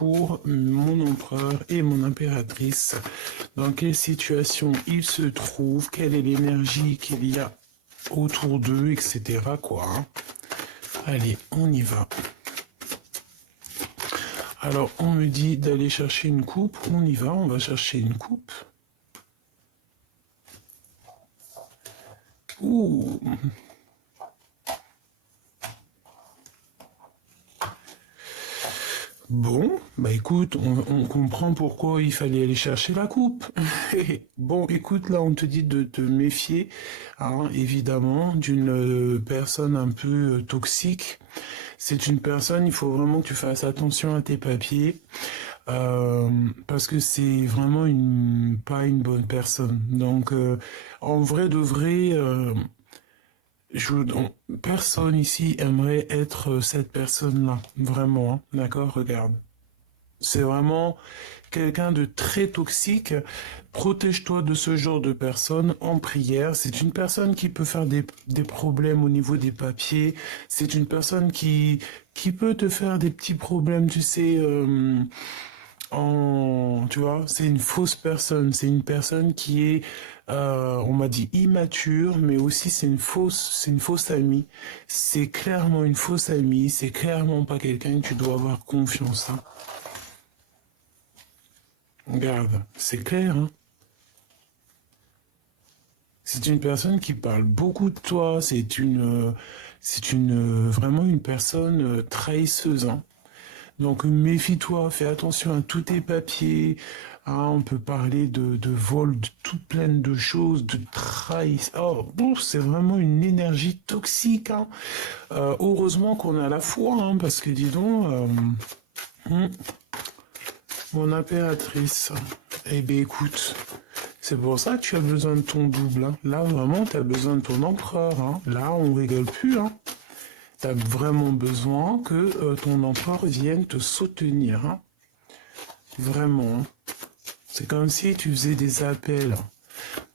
pour mon empereur et mon impératrice. Dans quelle situation ils se trouvent, quelle est l'énergie qu'il y a autour d'eux, etc. quoi. Hein. Allez, on y va. Alors, on me dit d'aller chercher une coupe. On y va, on va chercher une coupe. Ouh. Bon, bah écoute, on comprend pourquoi il fallait aller chercher la coupe. Bon, écoute, là, on te dit de te méfier, hein, évidemment, d'une personne un peu toxique. C'est une personne, il faut vraiment que tu fasses attention à tes papiers, parce que c'est vraiment pas une bonne personne. Donc, en vrai de vrai, personne ici aimerait être cette personne-là, vraiment, hein, d'accord, regarde. C'est vraiment quelqu'un de très toxique. Protège-toi de ce genre de personne en prière. C'est une personne qui peut faire des problèmes au niveau des papiers. C'est une personne qui peut te faire des petits problèmes, tu sais, tu vois, c'est une fausse personne. C'est une personne qui est, on m'a dit immature, mais aussi c'est une fausse amie. C'est clairement une fausse amie. C'est clairement pas quelqu'un que tu dois avoir confiance, hein. Regarde, c'est clair, hein. C'est une personne qui parle beaucoup de toi. Vraiment une personne trahisseuse, hein. Donc méfie-toi, fais attention à tous tes papiers. Hein, on peut parler de vol, de tout plein de choses, de trahison. Oh, bon, c'est vraiment une énergie toxique, hein. Heureusement qu'on a la foi, hein, parce que dis donc, mon impératrice. Eh bien écoute, c'est pour ça que tu as besoin de ton double, hein. Là vraiment, tu as besoin de ton empereur, hein. Là, on rigole plus, hein. Tu as vraiment besoin que ton empereur vienne te soutenir, hein. Vraiment, hein. C'est comme si tu faisais des appels.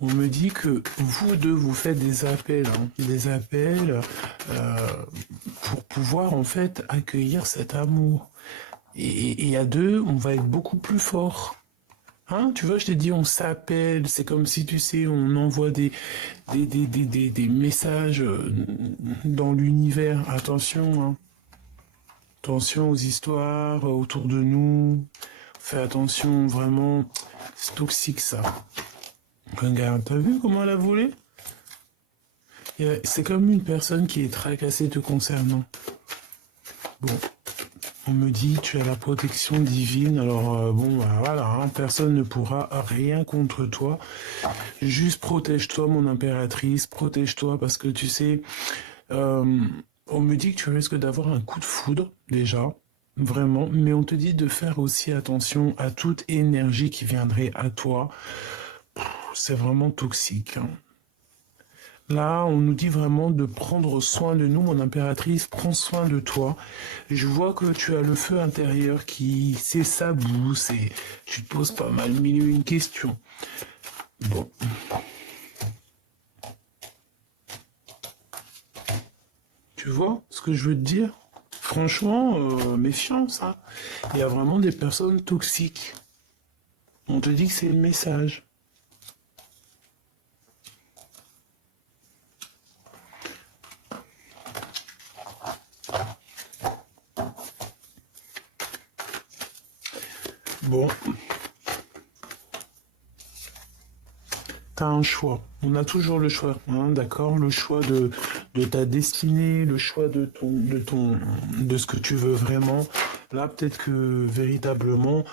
On me dit que vous deux, vous faites des appels, hein. Des appels pour pouvoir en fait accueillir cet amour. Et à deux, on va être beaucoup plus fort. Hein, tu vois, je t'ai dit, on s'appelle, c'est comme si, tu sais, on envoie des messages dans l'univers. Attention, hein. Attention aux histoires autour de nous. Fais attention, vraiment, c'est toxique, ça. Regarde, t'as vu comment elle a volé? C'est comme une personne qui est tracassée te concernant. Bon. On me dit, tu as la protection divine, alors bon, bah, voilà, hein, personne ne pourra rien contre toi. Juste protège-toi, mon impératrice, protège-toi, parce que tu sais, on me dit que tu risques d'avoir un coup de foudre, déjà, vraiment, mais on te dit de faire aussi attention à toute énergie qui viendrait à toi. C'est vraiment toxique, hein. Là, on nous dit vraiment de prendre soin de nous, mon impératrice, prends soin de toi. Je vois que tu as le feu intérieur qui s'éclabousse et tu te poses pas mal mille et une questions. Bon. Tu vois ce que je veux te dire? Franchement, méfiance, hein. Il y a vraiment des personnes toxiques. On te dit que c'est le message. Bon, t'as un choix. On a toujours le choix, hein, d'accord? Le choix de ta destinée, le choix de ce que tu veux vraiment. Là, peut-être que véritablement,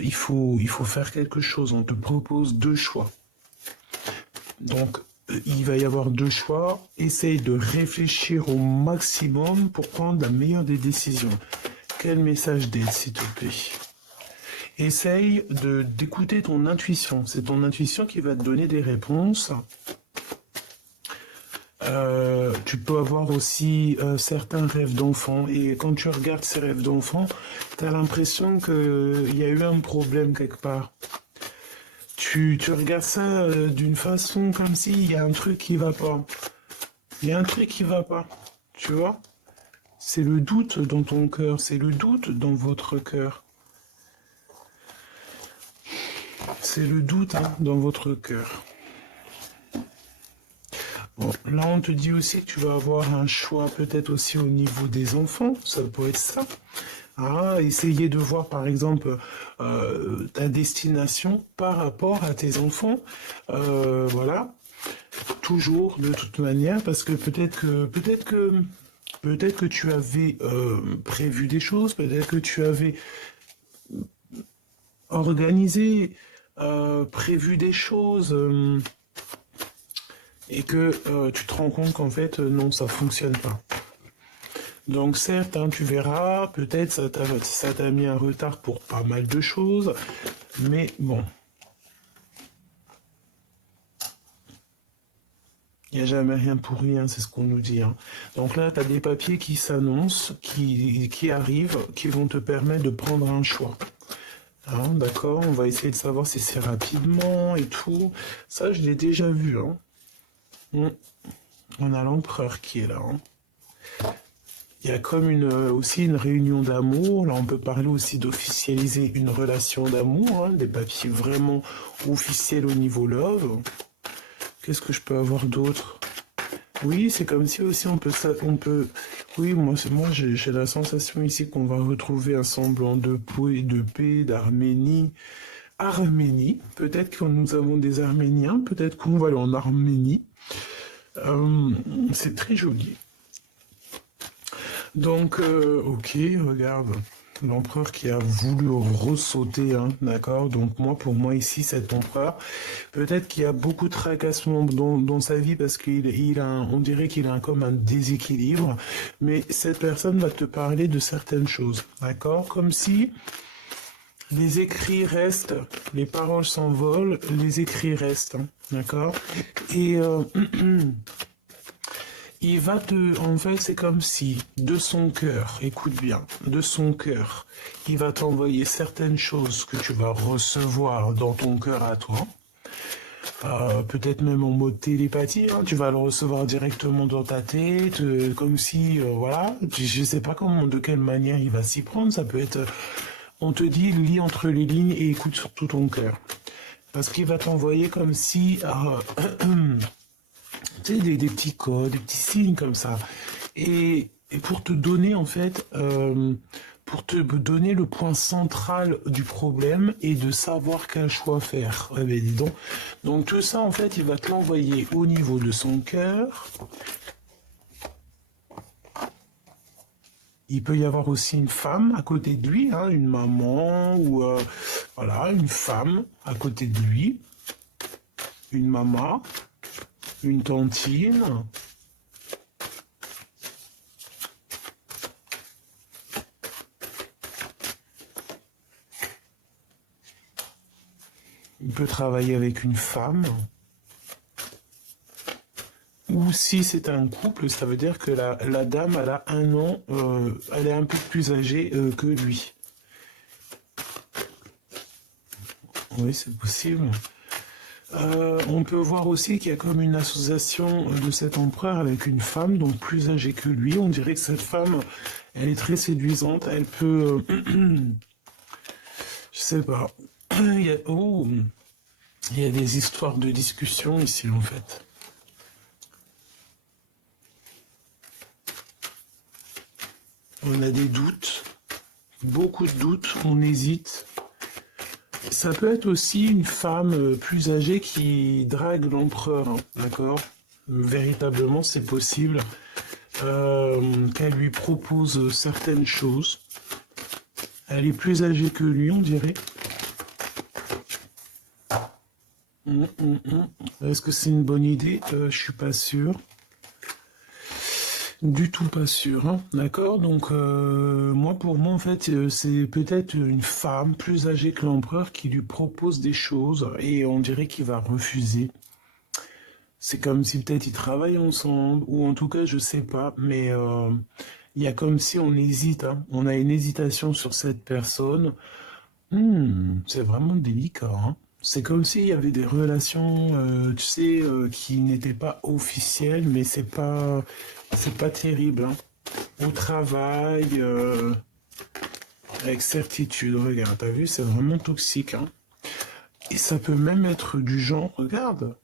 il faut faire quelque chose. On te propose deux choix. Donc, il va y avoir deux choix. Essaye de réfléchir au maximum pour prendre la meilleure des décisions. Quel message d'aide, s'il te plaît? Essaye d'écouter ton intuition. C'est ton intuition qui va te donner des réponses. Tu peux avoir aussi certains rêves d'enfant. Et quand tu regardes ces rêves d'enfant, tu as l'impression qu'il y a eu un problème quelque part. Tu regardes ça d'une façon comme s'il y a un truc qui va pas. Il y a un truc qui va pas. Tu vois? C'est le doute dans ton cœur. C'est le doute dans votre cœur. c'est le doute hein, dans votre cœur. Bon, là, on te dit aussi que tu vas avoir un choix peut-être aussi au niveau des enfants. Ça peut être ça. Ah, essayer de voir, par exemple, ta destination par rapport à tes enfants. Voilà. Toujours, de toute manière, parce que peut-être que tu avais prévu des choses, peut-être que tu avais organisé, prévu des choses. Et que tu te rends compte qu'en fait, non, ça fonctionne pas. Donc certes, hein, tu verras, peut-être ça t'a mis un retard pour pas mal de choses, mais bon. Il n'y a jamais rien pour rien, c'est ce qu'on nous dit. Hein. Donc là, tu as des papiers qui s'annoncent, qui arrivent, qui vont te permettre de prendre un choix. Hein, d'accord, on va essayer de savoir si c'est rapidement et tout. Ça, je l'ai déjà vu. Hein. On a l'empereur qui est là. Hein. Il y a comme aussi une réunion d'amour. Là, on peut parler aussi d'officialiser une relation d'amour. Hein, des papiers vraiment officiels au niveau love. Qu'est-ce que je peux avoir d'autre? Oui, c'est comme si aussi on peut... Oui, moi j'ai la sensation ici qu'on va retrouver un semblant de paix, d'Arménie. Arménie, peut-être que nous avons des Arméniens, peut-être qu'on va aller en Arménie. C'est très joli. Donc, ok, regarde, l'empereur qui a voulu ressauter, hein, d'accord. Donc pour moi ici, cet empereur, peut-être qu'il y a beaucoup de tracassements dans sa vie parce on dirait qu'il a comme un déséquilibre, mais cette personne va te parler de certaines choses, d'accord, comme si les écrits restent, les paroles s'envolent, les écrits restent, hein, d'accord. Et il va en fait, c'est comme si, de son cœur, écoute bien, de son cœur, il va t'envoyer certaines choses que tu vas recevoir dans ton cœur à toi. Peut-être même en mode télépathie, hein, tu vas le recevoir directement dans ta tête, comme si, voilà, je sais pas de quelle manière il va s'y prendre, ça peut être, on te dit, lis entre les lignes et écoute surtout ton cœur. Parce qu'il va t'envoyer comme si... tu sais, des petits codes, des petits signes comme ça. Et pour te donner, en fait, pour te donner le point central du problème et de savoir quel choix faire. Ouais, ben dis donc. Donc tout ça, en fait, il va te l'envoyer au niveau de son cœur. Il peut y avoir aussi une femme à côté de lui, hein, une maman ou voilà, une femme à côté de lui, une maman. Une tantine. Il peut travailler avec une femme. Ou si c'est un couple, ça veut dire que la dame, elle a 1 an, elle est un peu plus âgée que lui. Oui, c'est possible. On peut voir aussi qu'il y a comme une association de cet empereur avec une femme, donc plus âgée que lui. On dirait que cette femme, elle est très séduisante. Elle peut... je sais pas. Il y a des histoires de discussion ici, en fait. On a des doutes. Beaucoup de doutes. On hésite. Ça peut être aussi une femme plus âgée qui drague l'empereur, hein, d'accord? Véritablement, c'est possible qu'elle lui propose certaines choses. Elle est plus âgée que lui, on dirait. Est-ce que c'est une bonne idée? Je suis pas sûr. Du tout pas sûr, hein. D'accord? Donc pour moi en fait c'est peut-être une femme plus âgée que l'empereur qui lui propose des choses et on dirait qu'il va refuser. C'est comme si peut-être ils travaillent ensemble ou en tout cas je sais pas, mais il y a comme si on hésite, hein. On a une hésitation sur cette personne. C'est vraiment délicat, hein. C'est comme s'il y avait des relations, tu sais, qui n'étaient pas officielles, mais c'est pas terrible, hein. Au travail, avec certitude, regarde, t'as vu, c'est vraiment toxique, hein. Et ça peut même être du genre, regarde,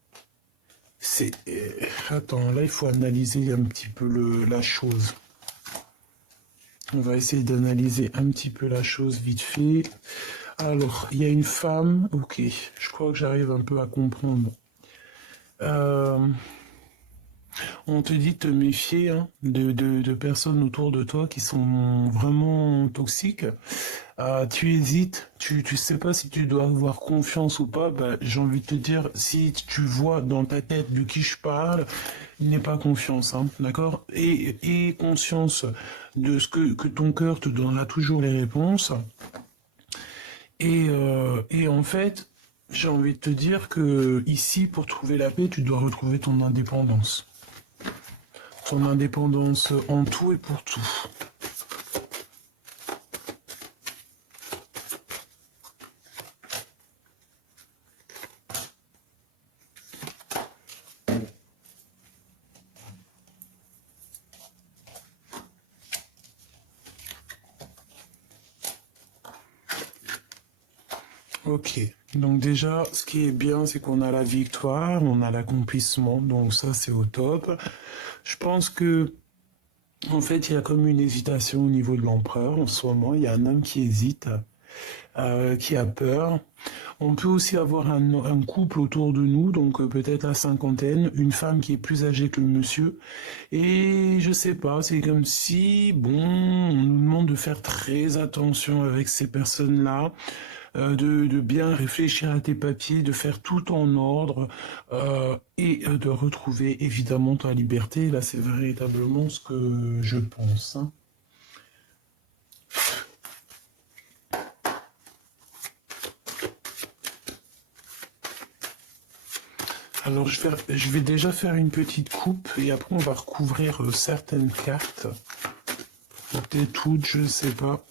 c'est... Attends, là, il faut analyser un petit peu la chose. On va essayer d'analyser un petit peu la chose vite fait. Alors, il y a une femme, ok, je crois que j'arrive un peu à comprendre. On te dit de te méfier hein, de personnes autour de toi qui sont vraiment toxiques. Tu hésites, tu sais pas si tu dois avoir confiance ou pas. Bah, j'ai envie de te dire, si tu vois dans ta tête de qui je parle, il n'est pas confiance, hein, d'accord? Et conscience de ce que ton cœur te donnera toujours les réponses. Et en fait, j'ai envie de te dire que ici, pour trouver la paix, tu dois retrouver ton indépendance. Ton indépendance en tout et pour tout. Ok, donc déjà, ce qui est bien, c'est qu'on a la victoire, on a l'accomplissement, donc ça c'est au top. Je pense que, en fait, il y a comme une hésitation au niveau de l'empereur en ce moment, il y a un homme qui hésite, qui a peur. On peut aussi avoir un couple autour de nous, donc peut-être la cinquantaine, une femme qui est plus âgée que le monsieur, et je sais pas, c'est comme si, bon, on nous demande de faire très attention avec ces personnes-là, de bien réfléchir à tes papiers, de faire tout en ordre et de retrouver évidemment ta liberté. Là, c'est véritablement ce que je pense. Hein. Alors, je vais déjà faire une petite coupe et après, on va recouvrir certaines cartes. Peut-être toutes, je ne sais pas.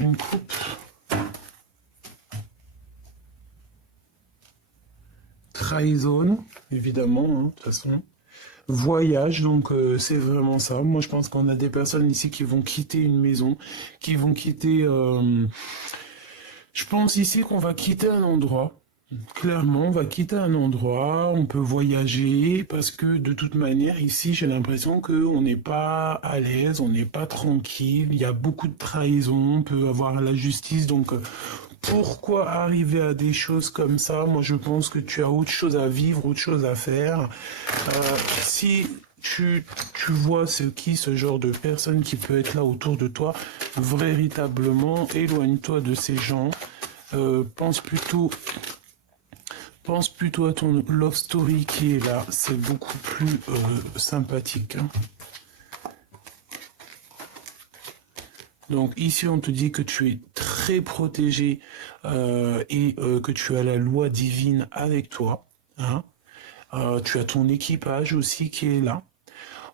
Une coupe. Trahison, évidemment, hein, de toute façon. Voyage, donc c'est vraiment ça. Moi, je pense qu'on a des personnes ici qui vont quitter une maison, qui vont quitter... Je pense ici qu'on va quitter un endroit. Clairement, on va quitter un endroit, on peut voyager, parce que de toute manière, ici, j'ai l'impression qu'on n'est pas à l'aise, on n'est pas tranquille, il y a beaucoup de trahison, on peut avoir la justice, donc pourquoi arriver à des choses comme ça? Moi, je pense que tu as autre chose à vivre, autre chose à faire. Si tu vois ce genre de personne qui peut être là autour de toi, véritablement, éloigne-toi de ces gens. Pense plutôt à ton love story qui est là, c'est beaucoup plus sympathique. Hein. Donc ici on te dit que tu es très protégé et que tu as la loi divine avec toi. Hein. Tu as ton équipage aussi qui est là.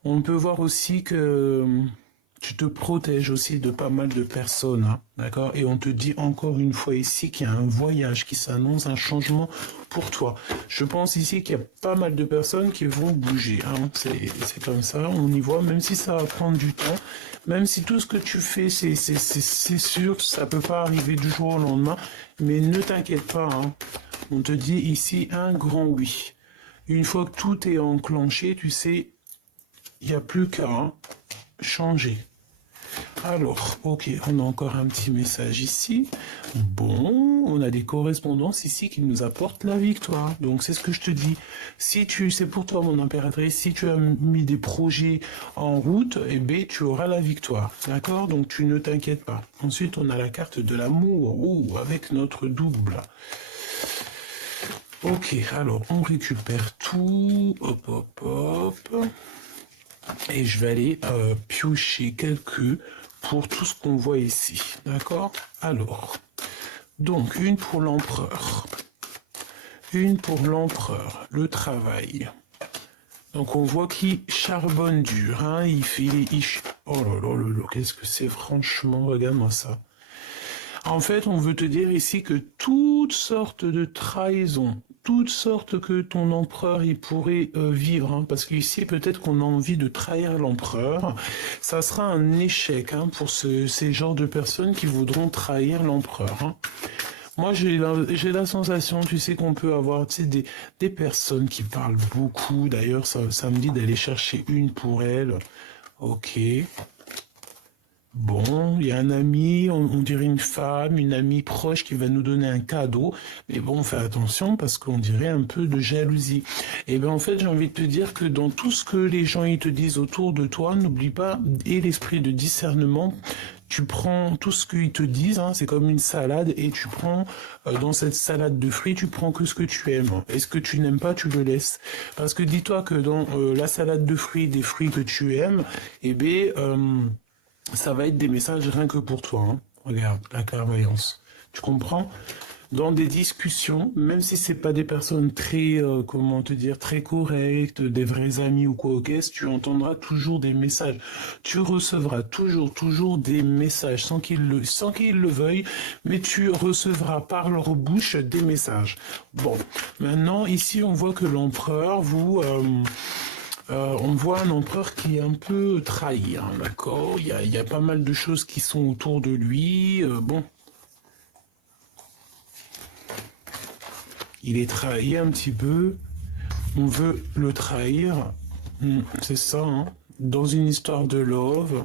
On peut voir aussi que tu te protèges aussi de pas mal de personnes, hein, d'accord? Et on te dit encore une fois ici qu'il y a un voyage qui s'annonce, un changement pour toi. Je pense ici qu'il y a pas mal de personnes qui vont bouger, hein. C'est comme ça, on y voit, même si ça va prendre du temps, même si tout ce que tu fais, c'est sûr, ça peut pas arriver du jour au lendemain, mais ne t'inquiète pas, hein. On te dit ici un grand oui. Une fois que tout est enclenché, tu sais, il n'y a plus qu'à changer. Alors, ok, on a encore un petit message ici. Bon, on a des correspondances ici qui nous apportent la victoire. Donc, c'est ce que je te dis. Si c'est pour toi, mon impératrice, si tu as mis des projets en route, eh bien, tu auras la victoire. D'accord? Donc, tu ne t'inquiètes pas. Ensuite, on a la carte de l'amour. Oh, avec notre double. Ok, alors, on récupère tout. Hop, hop, hop. Et je vais aller piocher quelques pour tout ce qu'on voit ici. D'accord? Alors, donc une pour l'empereur. Une pour l'empereur, le travail. Donc on voit qu'il charbonne dur. Hein, oh là là là là, qu'est-ce que c'est franchement, regarde-moi ça. En fait, on veut te dire ici que toutes sortes de trahisons, toutes sortes que ton empereur il pourrait vivre, hein, parce qu'ici peut-être qu'on a envie de trahir l'empereur. Ça sera un échec hein, pour ces genres de personnes qui voudront trahir l'empereur. Hein. Moi, j'ai la sensation, tu sais, qu'on peut avoir tu sais, des personnes qui parlent beaucoup. D'ailleurs, ça me dit d'aller chercher une pour elle. Ok. Bon, il y a un ami, on dirait une femme, une amie proche qui va nous donner un cadeau. Mais bon, fais attention parce qu'on dirait un peu de jalousie. Et bien en fait, j'ai envie de te dire que dans tout ce que les gens ils te disent autour de toi, n'oublie pas, et l'esprit de discernement, tu prends tout ce qu'ils te disent, hein, c'est comme une salade, et tu prends, dans cette salade de fruits, tu prends que ce que tu aimes. Et ce que tu n'aimes pas, tu le laisses. Parce que dis-toi que dans la salade de fruits, des fruits que tu aimes, eh bien... ça va être des messages rien que pour toi. Hein. Regarde, la clairvoyance. Tu comprends? Dans des discussions, même si c'est pas des personnes très, comment te dire, très correctes, des vrais amis ou quoi, ok, tu entendras toujours des messages. Tu recevras toujours des messages sans qu'ils le veuillent, mais tu recevras par leur bouche des messages. Bon, maintenant ici on voit que l'empereur on voit un empereur qui est un peu trahi, hein, d'accord? Il y a pas mal de choses qui sont autour de lui. Bon, il est trahi un petit peu. On veut le trahir. C'est ça, hein? Dans une histoire de love.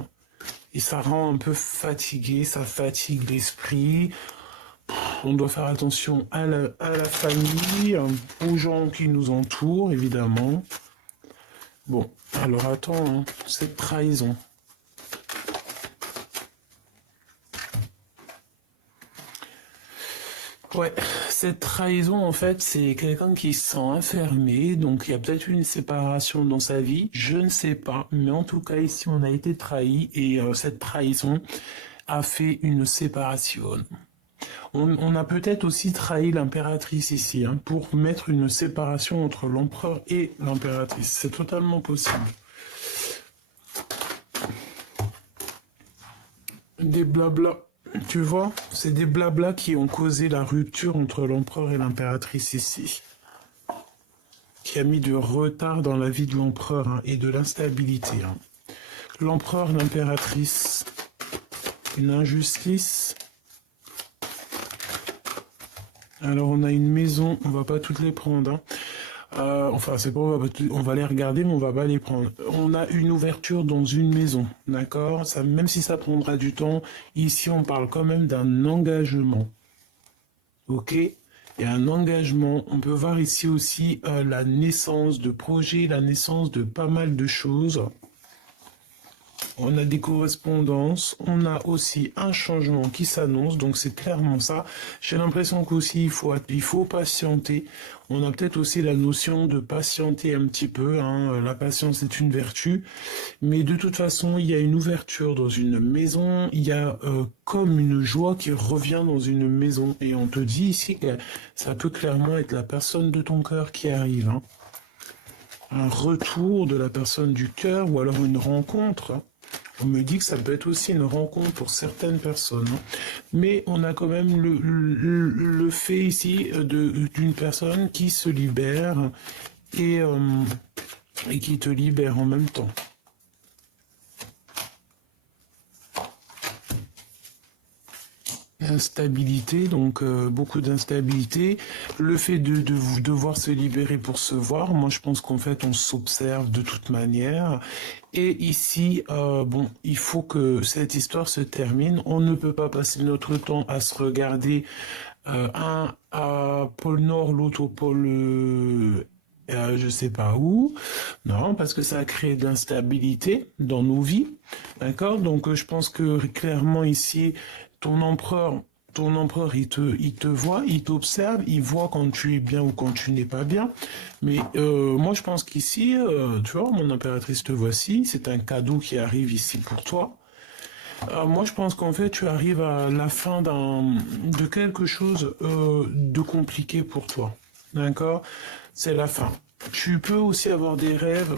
Et ça rend un peu fatigué, ça fatigue l'esprit. On doit faire attention à la famille, aux gens qui nous entourent, évidemment. Bon, alors attends, hein, cette trahison. Ouais, cette trahison, en fait, c'est quelqu'un qui se sent enfermé, donc il y a peut-être une séparation dans sa vie, je ne sais pas, mais en tout cas, ici, on a été trahi, et cette trahison a fait une séparation. On a peut-être aussi trahi l'impératrice ici, hein, pour mettre une séparation entre l'empereur et l'impératrice. C'est totalement possible. Des blabla, tu vois, c'est des blabla qui ont causé la rupture entre l'empereur et l'impératrice ici. Qui a mis de retard dans la vie de l'empereur hein, et de l'instabilité. Hein. L'empereur, l'impératrice, une injustice. Alors on a une maison, on va pas toutes les prendre. Hein. Enfin c'est pas on va les regarder mais on va pas les prendre. On a une ouverture dans une maison, d'accord? Ça, même si ça prendra du temps, ici on parle quand même d'un engagement. Ok? Il y a un engagement. On peut voir ici aussi la naissance de projets, la naissance de pas mal de choses. On a des correspondances, on a aussi un changement qui s'annonce, donc c'est clairement ça. J'ai l'impression qu'aussi il faut patienter. On a peut-être aussi la notion de patienter un petit peu. Hein. La patience est une vertu, mais de toute façon, il y a une ouverture dans une maison. Il y a comme une joie qui revient dans une maison, et on te dit ici que ça peut clairement être la personne de ton cœur qui arrive. Hein. Un retour de la personne du cœur ou alors une rencontre. On me dit que ça peut être aussi une rencontre pour certaines personnes. Mais on a quand même le fait ici d'une personne qui se libère et qui te libère en même temps. Instabilité, donc beaucoup d'instabilité. Le fait de devoir se libérer pour se voir, moi je pense qu'en fait on s'observe de toute manière. Et ici, bon, il faut que cette histoire se termine. On ne peut pas passer notre temps à se regarder un à pôle Nord, l'autre au pôle je sais pas où, non, parce que ça a créé de l'instabilité dans nos vies, d'accord? Donc je pense que clairement ici, ton empereur, il te voit, il t'observe, il voit quand tu es bien ou quand tu n'es pas bien. Mais moi, je pense qu'ici, tu vois, mon impératrice, te voici, c'est un cadeau qui arrive ici pour toi. Moi, je pense qu'en fait, tu arrives à la fin de quelque chose de compliqué pour toi. D'accord? C'est la fin. Tu peux aussi avoir des rêves.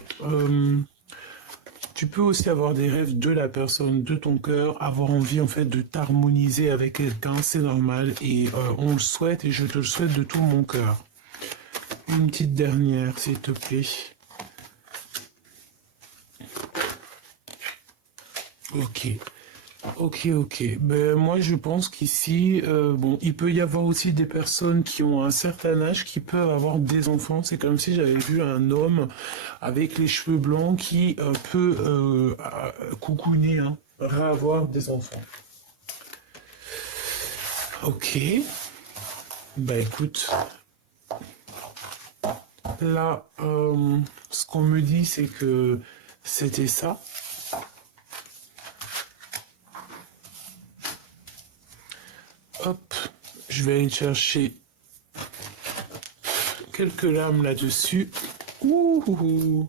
Tu peux aussi avoir des rêves de la personne, de ton cœur, avoir envie en fait de t'harmoniser avec quelqu'un, c'est normal et on le souhaite et je te le souhaite de tout mon cœur. Une petite dernière, s'il te plaît. Ok. Ok, ok. Ben, moi, je pense qu'ici, bon, il peut y avoir aussi des personnes qui ont un certain âge qui peuvent avoir des enfants. C'est comme si j'avais vu un homme avec les cheveux blancs qui peut coucouner, hein, avoir des enfants. Ok. Bah écoute, là, ce qu'on me dit, c'est que c'était ça. Hop, je vais aller chercher quelques lames là-dessus. Ouh,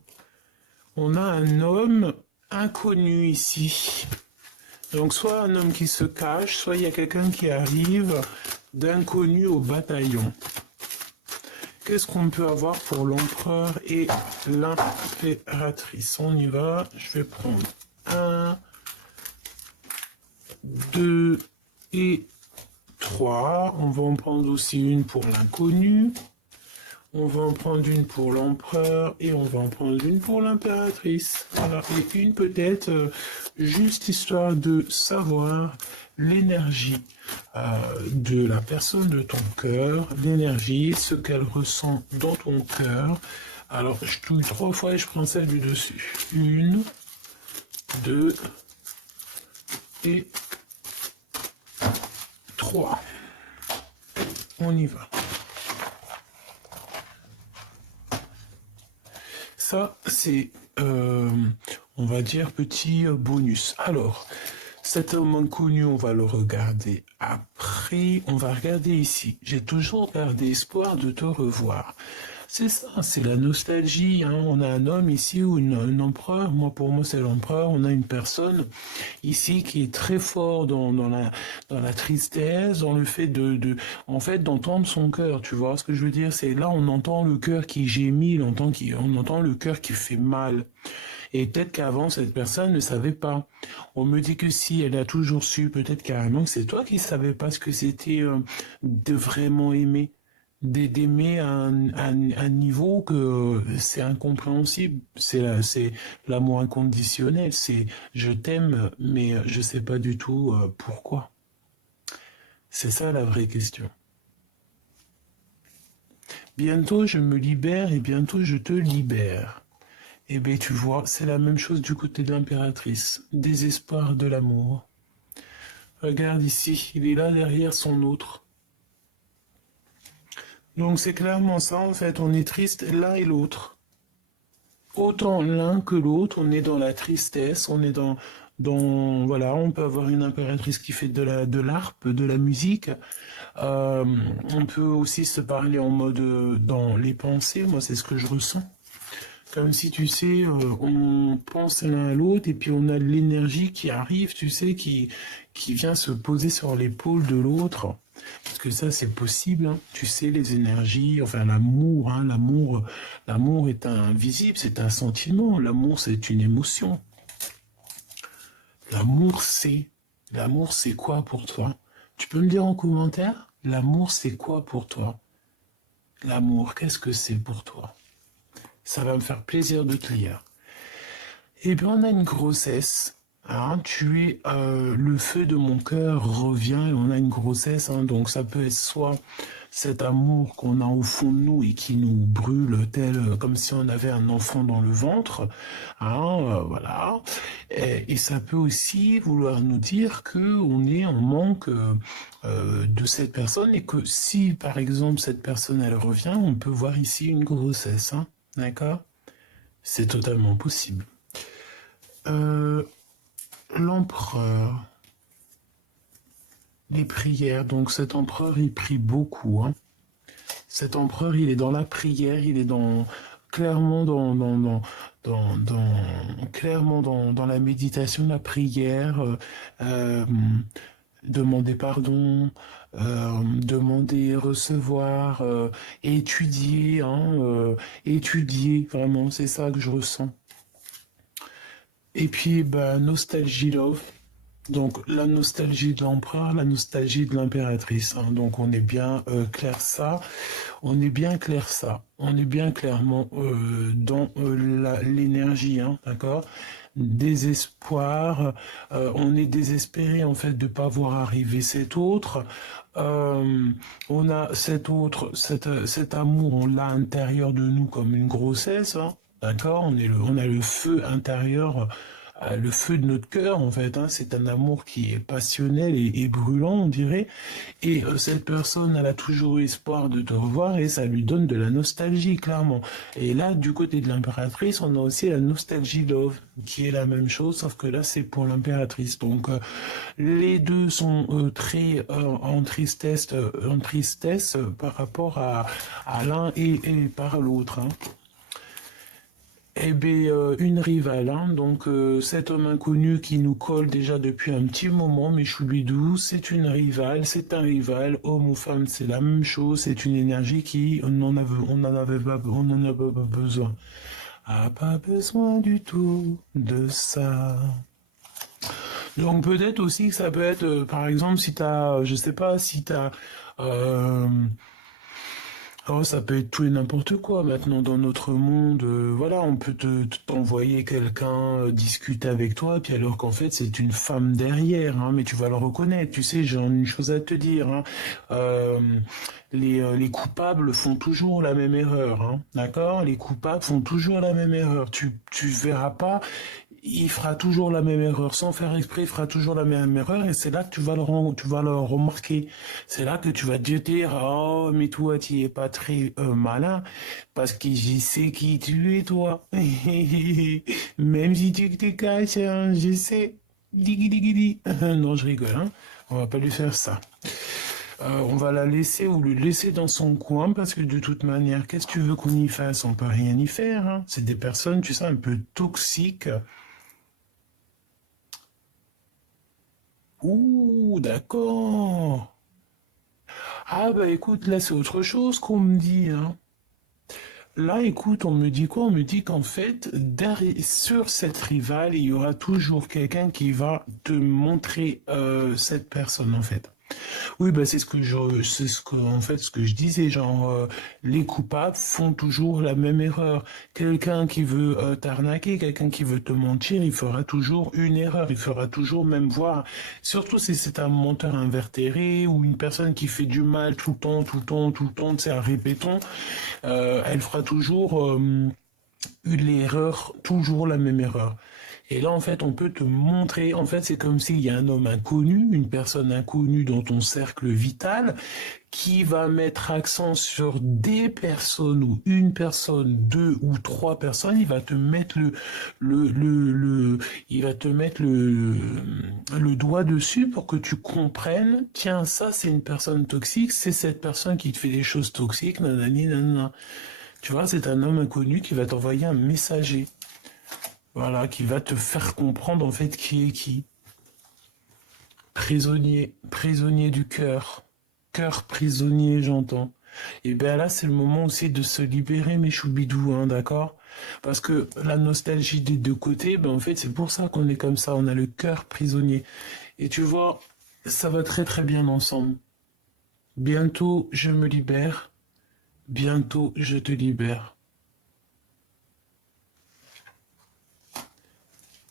on a un homme inconnu ici. Donc soit un homme qui se cache, soit il y a quelqu'un qui arrive d'inconnu au bataillon. Qu'est-ce qu'on peut avoir pour l'empereur et l'impératrice? On y va, je vais prendre 1, 2 et 3. On va en prendre aussi une pour l'inconnu. On va en prendre une pour l'empereur et on va en prendre une pour l'impératrice. Voilà, et une peut-être juste histoire de savoir l'énergie de la personne de ton cœur, l'énergie, ce qu'elle ressent dans ton cœur. Alors, je touille 3 fois et je prends celle du dessus. 1, 2 et 3. On y va. Ça, c'est, on va dire, petit bonus. Alors, cet homme inconnu, on va le regarder après. On va regarder ici. J'ai toujours gardé espoir de te revoir. C'est ça, c'est la nostalgie. Hein. On a un homme ici ou un empereur. Moi, pour moi, c'est l'empereur. On a une personne ici qui est très fort dans la tristesse, dans le fait en fait, d'entendre son cœur. Tu vois ce que je veux dire? C'est là, on entend le cœur qui gémit, on entend le cœur qui fait mal. Et peut-être qu'avant, cette personne ne savait pas. On me dit que si, elle a toujours su, peut-être carrément que c'est toi qui savais pas ce que c'était de vraiment aimer. D'aimer à un niveau que c'est incompréhensible. C'est l'amour inconditionnel. C'est je t'aime, mais je sais pas du tout pourquoi. C'est ça la vraie question. Bientôt je me libère et bientôt je te libère. Eh bien, tu vois, c'est la même chose du côté de l'impératrice. Désespoir de l'amour. Regarde ici, il est là derrière son autre. Donc c'est clairement ça, en fait, on est triste l'un et l'autre. Autant l'un que l'autre, on est dans la tristesse, on est voilà, on peut avoir une impératrice qui fait de l'harpe, de la musique. On peut aussi se parler en mode dans les pensées, moi c'est ce que je ressens. Comme si, tu sais, on pense l'un à l'autre et puis on a l'énergie qui arrive, tu sais, qui vient se poser sur l'épaule de l'autre. Parce que ça, c'est possible, hein. Tu sais, les énergies, enfin l'amour, hein, l'amour est invisible, c'est un sentiment. L'amour, c'est une émotion. L'amour, c'est quoi pour toi? Tu peux me dire en commentaire? L'amour, c'est quoi pour toi? L'amour, qu'est-ce que c'est pour toi? Ça va me faire plaisir de te lire. Eh bien, on a une grossesse. Hein, le feu de mon cœur revient et on a une grossesse. Hein, donc, ça peut être soit cet amour qu'on a au fond de nous et qui nous brûle comme si on avait un enfant dans le ventre. Hein, voilà. Et ça peut aussi vouloir nous dire qu'on est en manque de cette personne et que si, par exemple, cette personne, elle revient, on peut voir ici une grossesse. Hein. D'accord? C'est totalement possible. L'empereur, les prières. Donc cet empereur, il prie beaucoup. Hein. Cet empereur, il est dans la prière, il est clairement clairement dans la méditation, la prière. Demander pardon, demander, recevoir, étudier, hein, étudier, vraiment, c'est ça que je ressens. Et puis, bah, nostalgie love. Donc, la nostalgie de l'empereur, la nostalgie de l'impératrice, hein. Donc, on est bien clair ça. On est bien clair ça. On est bien clairement dans l'énergie, hein, d'accord? Désespoir. On est désespéré, en fait, de ne pas voir arriver cet autre. Euh, on a cet amour, on l'a à l'intérieur de nous comme une grossesse, hein, d'accord? On a le feu intérieur, le feu de notre cœur, en fait, hein. C'est un amour qui est passionnel et brûlant, on dirait. Et cette personne, elle a toujours eu espoir de te revoir et ça lui donne de la nostalgie, clairement. Et là, du côté de l'impératrice, on a aussi la nostalgie love, qui est la même chose, sauf que là, c'est pour l'impératrice. Donc, les deux sont très en tristesse par rapport à l'un et par l'autre, hein. Eh bien, une rivale, hein. Donc cet homme inconnu qui nous colle déjà depuis un petit moment, mais choubidou, c'est une rivale, c'est un rival, homme ou femme, c'est la même chose, c'est une énergie qui, on n'en avait pas besoin. A pas besoin du tout de ça. Donc peut-être aussi que ça peut être, par exemple, si t'as, je sais pas, si t'as, euh, oh, ça peut être tout et n'importe quoi maintenant dans notre monde. Voilà, on peut t'envoyer quelqu'un discuter avec toi, puis alors qu'en fait c'est une femme derrière, hein, mais tu vas le reconnaître. Tu sais, j'ai une chose à te dire, hein. Euh, les coupables font toujours la même erreur, hein, d'accord? Les coupables font toujours la même erreur. Tu verras pas, il fera toujours la même erreur. Sans faire exprès, il fera toujours la même erreur et c'est là que tu vas le remarquer. C'est là que tu vas te dire, oh, mais toi, tu es pas très malin parce que je sais qui tu es, toi. Même si tu te caches, hein, je sais. Diggi, diggi, di. Non, je rigole, hein. On va pas lui faire ça. On va la laisser ou le laisser dans son coin parce que de toute manière, qu'est-ce que tu veux qu'on y fasse? On peut rien y faire, hein. C'est des personnes, tu sais, un peu toxiques. Ouh, d'accord. Ah bah écoute, là c'est autre chose qu'on me dit, hein. Là, écoute, on me dit quoi? On me dit qu'en fait, sur cette rivale, il y aura toujours quelqu'un qui va te montrer cette personne, en fait. Oui, bah c'est ce que, en fait, ce que je disais, genre, les coupables font toujours la même erreur. Quelqu'un qui veut t'arnaquer, quelqu'un qui veut te mentir, il fera toujours une erreur, il fera toujours même voir, surtout si c'est un menteur invertéré ou une personne qui fait du mal tout le temps, tout le temps, tout le temps, c'est un répéton, elle fera toujours l'erreur, toujours la même erreur. Et là, en fait, on peut te montrer, en fait, c'est comme s'il y a un homme inconnu, une personne inconnue dans ton cercle vital, qui va mettre accent sur des personnes ou une personne, deux ou trois personnes, il va te mettre il va te mettre le doigt dessus pour que tu comprennes, tiens, ça, c'est une personne toxique, c'est cette personne qui te fait des choses toxiques, nanani, nanana. Tu vois, c'est un homme inconnu qui va t'envoyer un messager. Voilà, qui va te faire comprendre en fait qui est qui. Prisonnier, prisonnier du cœur. Cœur prisonnier, j'entends. Et bien là, c'est le moment aussi de se libérer, mes choubidous, hein, d'accord? Parce que la nostalgie des deux côtés, ben en fait, c'est pour ça qu'on est comme ça, on a le cœur prisonnier. Et tu vois, ça va très très bien ensemble. Bientôt, je me libère. Bientôt, je te libère.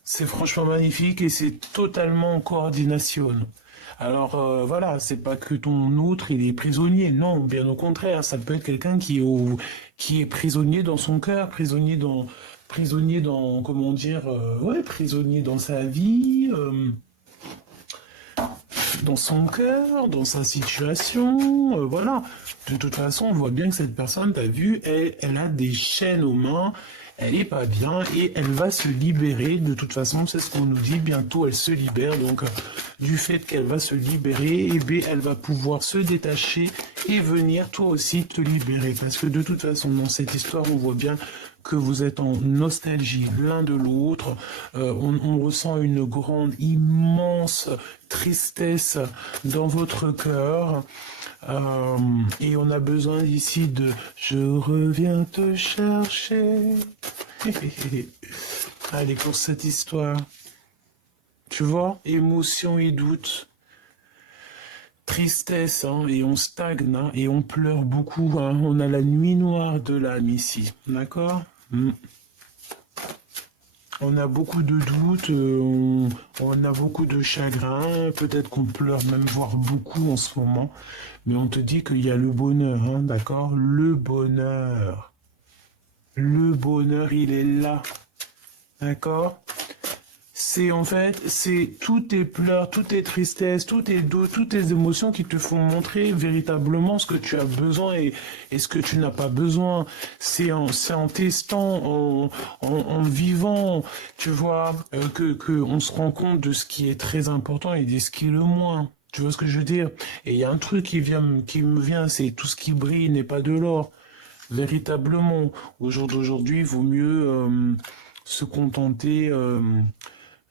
C'est franchement magnifique et c'est totalement en coordination. Alors voilà, c'est pas que ton autre il est prisonnier, non, bien au contraire, ça peut être quelqu'un qui est prisonnier dans son cœur, prisonnier dans, comment dire, ouais, prisonnier dans sa vie, dans son cœur, dans sa situation, voilà. De toute façon, on voit bien que cette personne, t'as vu, elle a des chaînes aux mains, elle est pas bien et elle va se libérer. De toute façon, c'est ce qu'on nous dit, bientôt elle se libère. Donc, du fait qu'elle va se libérer, eh bien, elle va pouvoir se détacher et venir toi aussi te libérer. Parce que de toute façon, dans cette histoire, on voit bien que vous êtes en nostalgie l'un de l'autre. On ressent une grande, immense tristesse dans votre cœur. Et on a besoin ici de «Je reviens te chercher». Allez, pour cette histoire. Tu vois, émotion et doute. Tristesse, hein, et on stagne, hein, et on pleure beaucoup, hein. On a la nuit noire de l'âme ici, d'accord? On a beaucoup de doutes, on a beaucoup de chagrin, peut-être qu'on pleure même, voire beaucoup en ce moment, mais on te dit qu'il y a le bonheur, hein, d'accord? Le bonheur. Le bonheur, il est là, d'accord? C'est en fait, c'est tous tes pleurs, toutes tes tristesses, tous tes doutes, toutes tes émotions qui te font montrer véritablement ce que tu as besoin et ce que tu n'as pas besoin. C'est en testant, en vivant, tu vois, que on se rend compte de ce qui est très important et de ce qui est le moins. Tu vois ce que je veux dire? Et il y a un truc qui me vient, c'est tout ce qui brille n'est pas de l'or. Véritablement, au jour d'aujourd'hui, il vaut mieux se contenter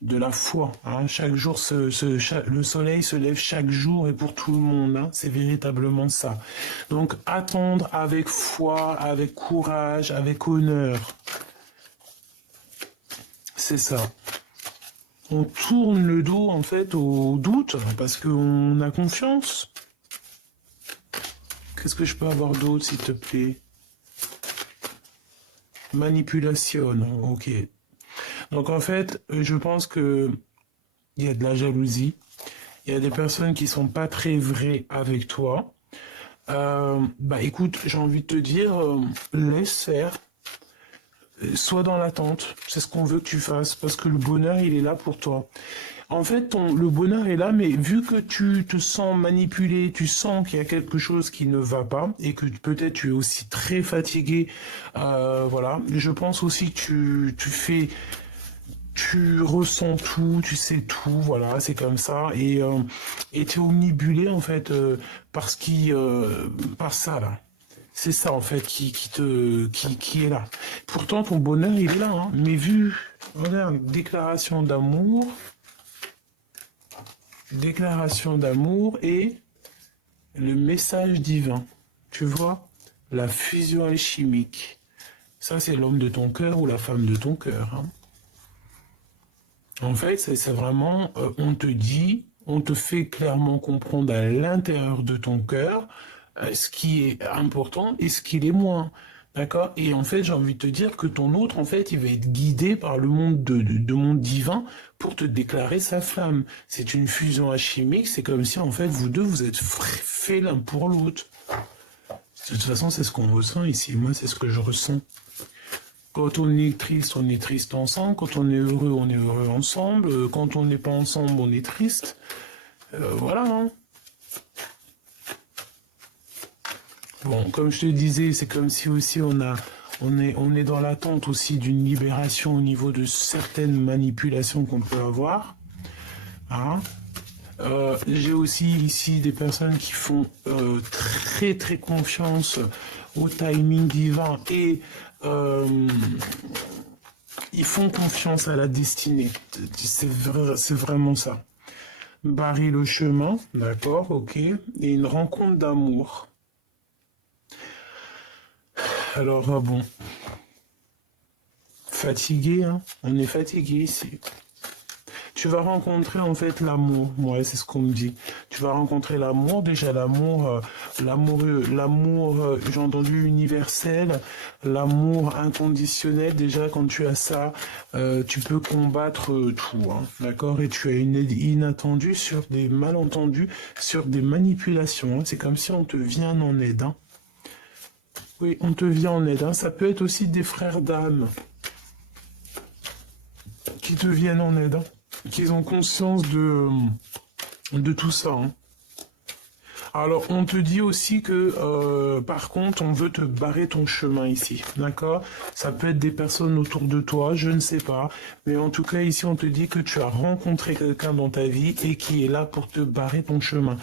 de la foi, hein. Chaque jour, le soleil se lève chaque jour et pour tout le monde, hein. C'est véritablement ça. Donc, attendre avec foi, avec courage, avec honneur. C'est ça. On tourne le dos, en fait, au doute, parce qu'on a confiance. Qu'est-ce que je peux avoir d'autre, s'il te plaît? Manipulation, ok. Donc en fait, je pense que il y a de la jalousie. Il y a des personnes qui sont pas très vraies avec toi. Bah écoute, j'ai envie de te dire, laisse faire. Sois dans l'attente. C'est ce qu'on veut que tu fasses parce que le bonheur, il est là pour toi. En fait, le bonheur est là, mais vu que tu te sens manipulé, tu sens qu'il y a quelque chose qui ne va pas et que peut-être tu es aussi très fatigué, voilà. Je pense aussi que tu ressens tout, tu sais tout, voilà, c'est comme ça, et t'es omnibulé en fait par ça là. C'est ça en fait qui est là. Pourtant ton bonheur il est là, hein, mais vu, regarde, déclaration d'amour et le message divin. Tu vois, la fusion alchimique. Ça c'est l'homme de ton cœur ou la femme de ton cœur, hein. En fait, c'est vraiment, on te dit, on te fait clairement comprendre à l'intérieur de ton cœur ce qui est important et ce qui l'est moins. D'accord? Et en fait, j'ai envie de te dire que ton autre, en fait, il va être guidé par le monde de monde divin pour te déclarer sa flamme. C'est une fusion alchimique, c'est comme si, en fait, vous deux, vous êtes faits l'un pour l'autre. De toute façon, c'est ce qu'on ressent ici. Moi, c'est ce que je ressens. Quand on est triste ensemble. Quand on est heureux ensemble. Quand on n'est pas ensemble, on est triste. Voilà, hein. Bon, comme je te disais, c'est comme si aussi on est dans l'attente aussi d'une libération au niveau de certaines manipulations qu'on peut avoir, hein. J'ai aussi ici des personnes qui font très très confiance au timing divin et ils font confiance à la destinée. C'est vraiment ça. Barrer le chemin, d'accord, ok, et une rencontre d'amour. Alors, bon, fatigué, hein, on est fatigué ici. Tu vas rencontrer en fait l'amour, ouais, c'est ce qu'on me dit. Tu vas rencontrer l'amour, déjà l'amour, j'ai entendu universel, l'amour inconditionnel. Déjà quand tu as ça, tu peux combattre tout, hein, d'accord? Et tu as une aide inattendue sur des malentendus, sur des manipulations, hein. C'est comme si on te vient en aide, hein. Oui, on te vient en aide, hein. Ça peut être aussi des frères d'âme qui te viennent en aide, hein, qu'ils ont conscience de tout ça, hein. Alors, on te dit aussi que, par contre, on veut te barrer ton chemin ici, d'accord? Ça peut être des personnes autour de toi, je ne sais pas. Mais en tout cas, ici, on te dit que tu as rencontré quelqu'un dans ta vie et qui est là pour te barrer ton chemin.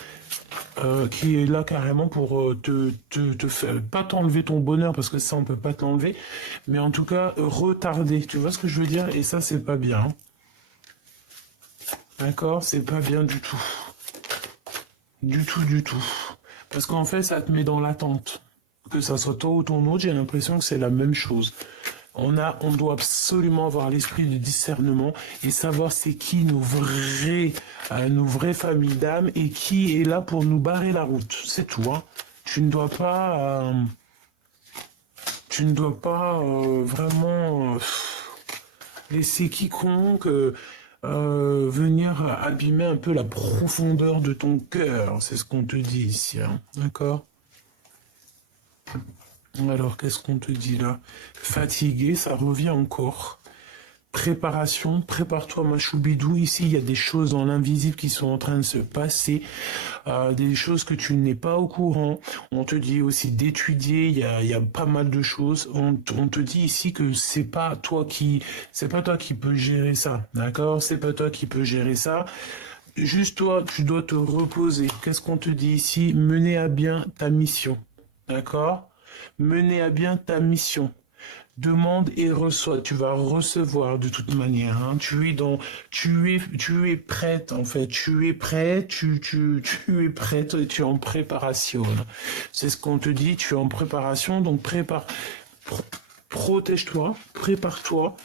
Qui est là carrément pour te faire, pas t'enlever ton bonheur, parce que ça, on peut pas t'enlever, mais en tout cas, retarder. Tu vois ce que je veux dire? Et ça, c'est pas bien, hein. D'accord? C'est pas bien du tout. Du tout, du tout. Parce qu'en fait, ça te met dans l'attente. Que ça soit toi ou ton autre, j'ai l'impression que c'est la même chose. On doit absolument avoir l'esprit de discernement et savoir c'est qui nos vraies familles d'âmes et qui est là pour nous barrer la route. C'est tout, hein. Tu ne dois pas, vraiment laisser quiconque venir abîmer un peu la profondeur de ton cœur. C'est ce qu'on te dit ici, hein. D'accord? Alors, qu'est-ce qu'on te dit là? Fatigué, ça revient encore. Préparation, prépare-toi ma choubidou. Ici, il y a des choses dans l'invisible qui sont en train de se passer, des choses que tu n'es pas au courant. On te dit aussi d'étudier, il y a pas mal de choses. On te dit ici que c'est pas toi qui peux gérer ça, d'accord? C'est pas toi qui peux gérer ça. Juste toi, tu dois te reposer. Qu'est-ce qu'on te dit ici? Mener à bien ta mission, d'accord? Mener à bien ta mission. Demande et reçois. Tu vas recevoir de toute manière, hein. Tu es prête, en fait. Tu es prêt, tu es prête et tu es en préparation. C'est ce qu'on te dit, tu es en préparation, donc protège-toi, prépare-toi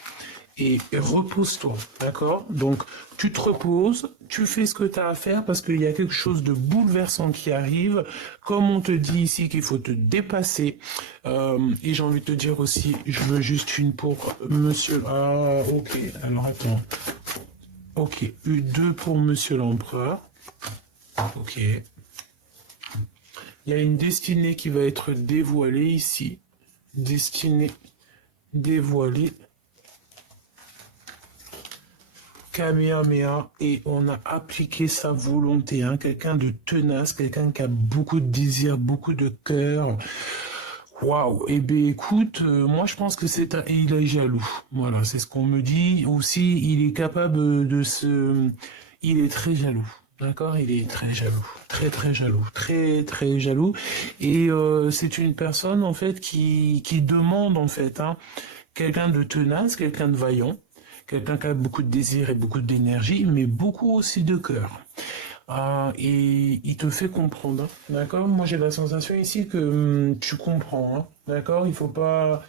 et repose-toi, d'accord? Donc, tu te reposes, tu fais ce que tu as à faire parce qu'il y a quelque chose de bouleversant qui arrive. Comme on te dit ici qu'il faut te dépasser. Et j'ai envie de te dire aussi, je veux juste une pour monsieur... Ah, ok, alors attends. Ok, deux pour monsieur l'empereur. Ok. Il y a une destinée qui va être dévoilée ici. Destinée dévoilée. Kamehameha, et on a appliqué sa volonté, hein, quelqu'un de tenace, quelqu'un qui a beaucoup de désir, beaucoup de cœur. Waouh, eh bien écoute, moi je pense que il est jaloux. Voilà, c'est ce qu'on me dit. Aussi, il est capable il est très jaloux. D'accord, il est très jaloux, très jaloux, très jaloux. Et c'est une personne en fait qui demande en fait, hein, quelqu'un de tenace, quelqu'un de vaillant. Quelqu'un qui a beaucoup de désir et beaucoup d'énergie, mais beaucoup aussi de cœur. Et il te fait comprendre, hein, d'accord? Moi, j'ai la sensation ici que tu comprends, hein, d'accord? Il faut pas...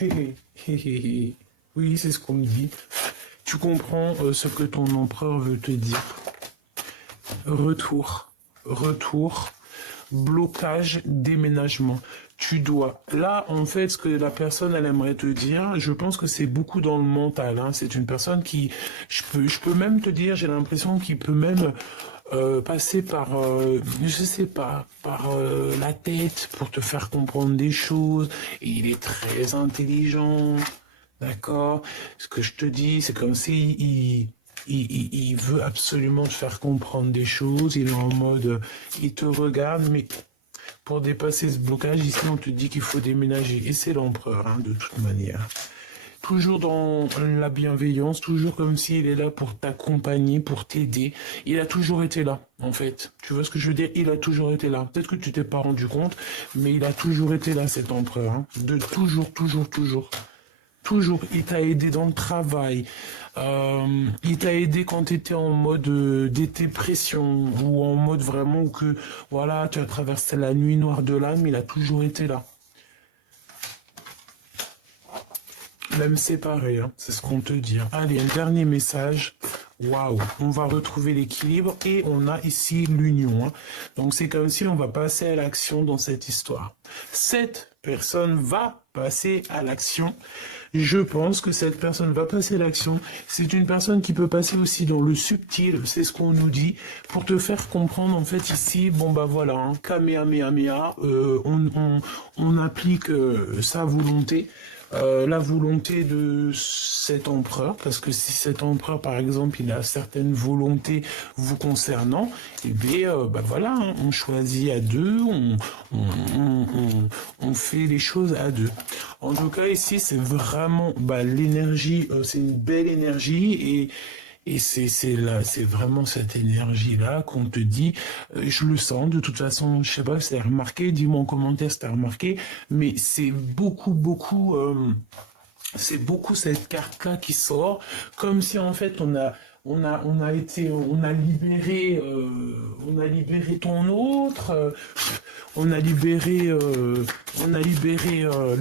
Oui, c'est ce qu'on me dit. Tu comprends ce que ton empereur veut te dire. Retour, blocage, déménagement. Tu dois. Là, en fait, ce que la personne, elle aimerait te dire, je pense que c'est beaucoup dans le mental, hein. C'est une personne qui, je peux même te dire, j'ai l'impression qu'il peut même passer par, je sais pas, par la tête pour te faire comprendre des choses. Et il est très intelligent, d'accord? Ce que je te dis, c'est comme si il veut absolument te faire comprendre des choses. Il est en mode, il te regarde, mais pour dépasser ce blocage, ici, on te dit qu'il faut déménager. Et c'est l'empereur, hein, de toute manière. Toujours dans la bienveillance, toujours comme s'il est là pour t'accompagner, pour t'aider. Il a toujours été là, en fait. Tu vois ce que je veux dire? Il a toujours été là. Peut-être que tu t'es pas rendu compte, mais il a toujours été là, cet empereur, hein. De toujours. Toujours, il t'a aidé dans le travail. Il t'a aidé quand tu étais en mode dépression ou en mode vraiment que voilà, tu as traversé la nuit noire de l'âme, il a toujours été là. Même séparé, hein, c'est ce qu'on te dit, hein. Allez, un dernier message. Waouh, on va retrouver l'équilibre et on a ici l'union, hein. Donc c'est comme si on va passer à l'action dans cette histoire. Cette personne va passer à l'action. Je pense que cette personne va passer à l'action. C'est une personne qui peut passer aussi dans le subtil, c'est ce qu'on nous dit, pour te faire comprendre en fait ici, bon bah voilà, hein, Kamehameha, on applique sa volonté. La volonté de cet empereur, parce que si cet empereur, par exemple, il a certaines volontés vous concernant, eh bien, bah voilà, hein, on choisit à deux, on fait les choses à deux. En tout cas, ici, c'est vraiment l'énergie, c'est une belle énergie et c'est vraiment cette énergie-là qu'on te dit, je le sens, de toute façon, je sais pas si t'as remarqué, dis-moi en commentaire si t'as remarqué, mais c'est beaucoup cette carte-là qui sort, comme si en fait on a libéré ton autre, on a libéré le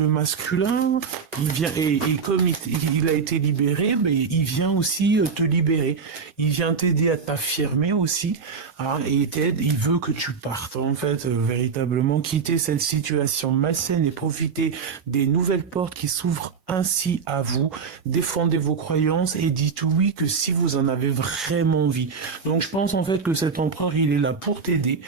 masculin. Il vient et comme il a été libéré, ben, il vient aussi te libérer. Il vient t'aider à t'affirmer aussi, hein, et t'aide. Il veut que tu partes en fait, véritablement quitter cette situation malsaine et profiter des nouvelles portes qui s'ouvrent ainsi à vous. Défendez vos croyances et dites oui que si vous en avez vraiment envie. Donc je pense en fait que cet empereur il est là pour t'aider.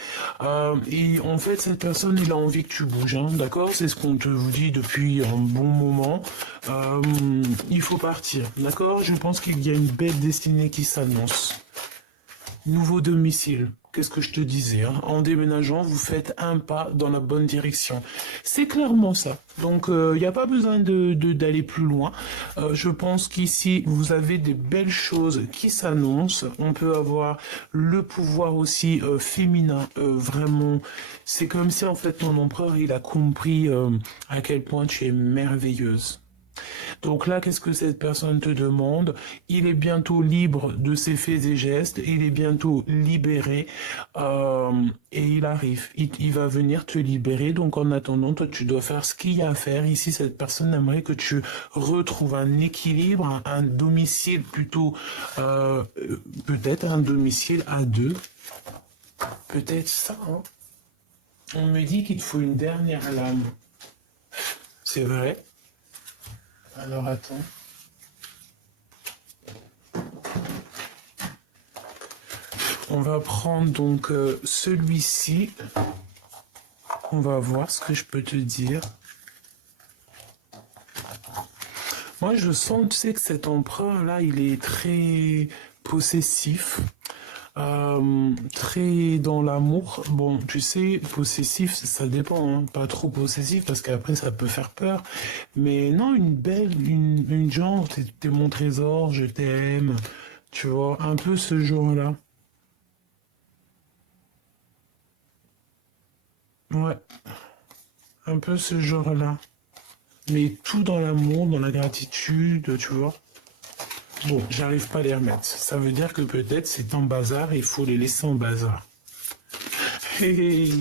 Et en fait cette personne il a envie que tu bouges, hein, d'accord? C'est ce qu'on te vous dit depuis un bon moment. Euh, il faut partir, d'accord? Je pense qu'il y a une belle destinée qui s'annonce. Nouveau domicile. Qu'est-ce que je te disais, hein? En déménageant, vous faites un pas dans la bonne direction. C'est clairement ça. Donc, il n'y a pas besoin d'aller plus loin. Je pense qu'ici, vous avez des belles choses qui s'annoncent. On peut avoir le pouvoir aussi féminin. Vraiment, c'est comme si, en fait, ton empereur, il a compris à quel point tu es merveilleuse. Donc là, qu'est-ce que cette personne te demande? Il est bientôt libre de ses faits et gestes, il est bientôt libéré et il arrive. Il va venir te libérer. Donc en attendant, toi, tu dois faire ce qu'il y a à faire. Ici, cette personne aimerait que tu retrouves un équilibre, un domicile plutôt, peut-être un domicile à deux. Peut-être ça, hein. On me dit qu'il te faut une dernière lame. C'est vrai? Alors attends. On va prendre donc celui-ci. On va voir ce que je peux te dire. Moi, je sens, tu sais, que cet empereur-là, il est très possessif. Très dans l'amour. Bon, tu sais, possessif, ça dépend, hein. Pas trop possessif parce qu'après ça peut faire peur. Mais non, une genre, t'es mon trésor, je t'aime. Tu vois, un peu ce genre-là. Ouais, un peu ce genre-là. Mais tout dans l'amour, dans la gratitude, tu vois. Bon, j'arrive pas à les remettre. Ça veut dire que peut-être c'est en bazar et il faut les laisser en bazar. Hé, hé.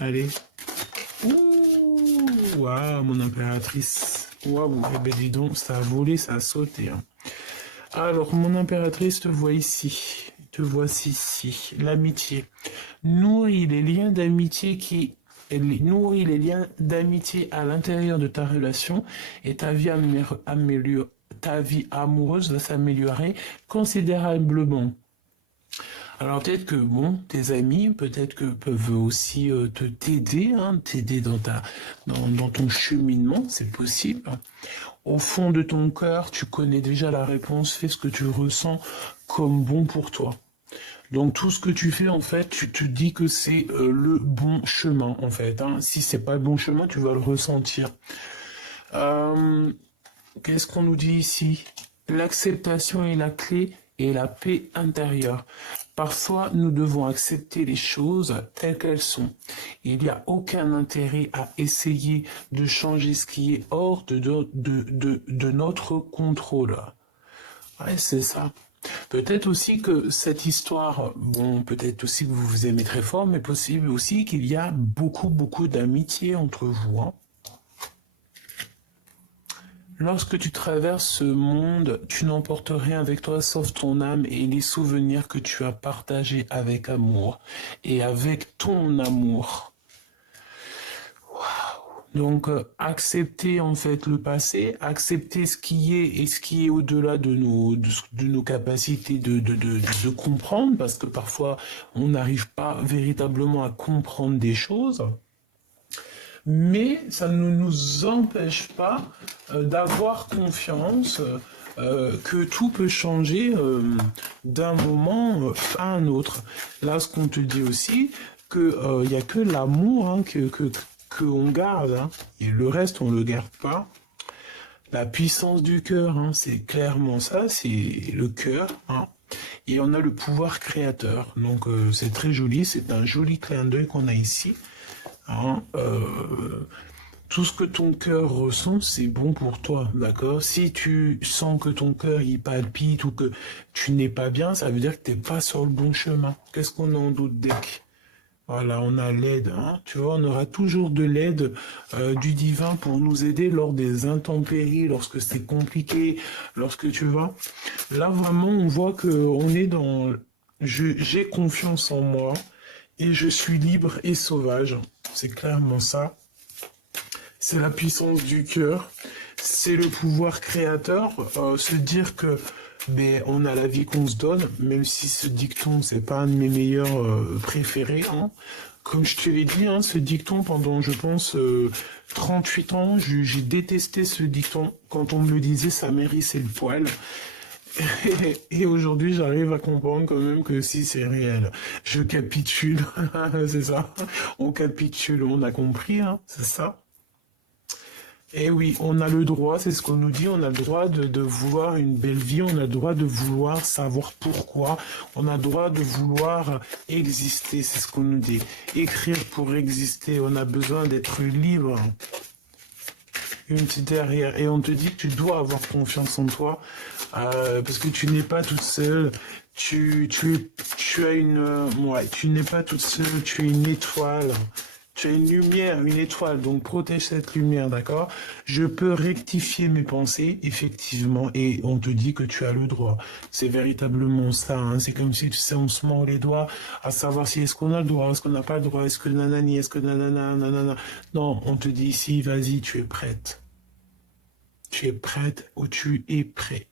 Allez. Ouh, waouh, mon impératrice. Waouh, eh ben dis donc, ça a volé, ça a sauté, hein. Alors, mon impératrice te voit ici. Te voici ici. L'amitié. Nourris les liens d'amitié qui nourris les liens d'amitié à l'intérieur de ta relation et ta vie amoureuse va s'améliorer considérablement. Alors peut-être que bon, tes amis, peut-être que peuvent aussi te t'aider, hein, t'aider dans ton cheminement, c'est possible. Au fond de ton cœur, tu connais déjà la réponse, fais ce que tu ressens comme bon pour toi. Donc tout ce que tu fais, en fait, tu te dis que c'est le bon chemin, en fait, hein. Si c'est pas le bon chemin, tu vas le ressentir. Euh, Qu'est-ce qu'on nous dit ici? L'acceptation est la clé et la paix intérieure. Parfois, nous devons accepter les choses telles qu'elles sont. Il n'y a aucun intérêt à essayer de changer ce qui est hors de notre contrôle. Ouais, c'est ça. Peut-être aussi que cette histoire, bon, peut-être aussi que vous vous aimez très fort, mais possible aussi qu'il y a beaucoup d'amitié entre vous, hein. Lorsque tu traverses ce monde, tu n'emportes rien avec toi sauf ton âme et les souvenirs que tu as partagés avec amour et avec ton amour. Donc, accepter en fait le passé, accepter ce qui est et ce qui est au-delà de nos capacités de comprendre, parce que parfois on n'arrive pas véritablement à comprendre des choses. Mais ça ne nous empêche pas d'avoir confiance que tout peut changer d'un moment à un autre. Là, ce qu'on te dit aussi, que il y a que l'amour, hein, que on garde, hein, et le reste on le garde pas. La puissance du cœur, hein, c'est clairement ça, c'est le cœur, hein. Et on a le pouvoir créateur. Donc c'est très joli, c'est un joli clin d'œil qu'on a ici, hein. Tout ce que ton cœur ressent, c'est bon pour toi, d'accord? Si tu sens que ton cœur il palpite ou que tu n'es pas bien, ça veut dire que t'es pas sur le bon chemin. Qu'est-ce qu'on a en d'autre deck? Voilà, on a l'aide, hein. Tu vois, on aura toujours de l'aide du divin pour nous aider lors des intempéries, lorsque c'est compliqué, lorsque tu vois. Là, vraiment, on voit que on est dans... J'ai confiance en moi et je suis libre et sauvage. C'est clairement ça. C'est la puissance du cœur, c'est le pouvoir créateur, se dire que ben, on a la vie qu'on se donne, même si ce dicton, c'est pas un de mes meilleurs préférés. Hein. Comme je te l'ai dit, hein, ce dicton, pendant, je pense, 38 ans, j'ai détesté ce dicton. Quand on me le disait, ça m'hérissait le poil. Et aujourd'hui, j'arrive à comprendre quand même que si c'est réel. Je capitule, c'est ça. On capitule, on a compris, hein, c'est ça. Eh oui, on a le droit, c'est ce qu'on nous dit, on a le droit de vouloir une belle vie, on a le droit de vouloir savoir pourquoi, on a le droit de vouloir exister, c'est ce qu'on nous dit. Écrire pour exister, on a besoin d'être libre. Une petite derrière, et on te dit que tu dois avoir confiance en toi, parce que tu n'es pas toute seule, tu as une... ouais, tu n'es pas toute seule, tu es une étoile. Tu as une lumière, une étoile, donc protège cette lumière, d'accord? Je peux rectifier mes pensées, effectivement, et on te dit que tu as le droit. C'est véritablement ça, hein. C'est comme si, tu sais, on se mord les doigts à savoir si est-ce qu'on a le droit, est-ce qu'on n'a pas le droit, est-ce que nanani, est-ce que nanana, nanana. Non, on te dit ici, vas-y, tu es prête. Tu es prête ou tu es prêt.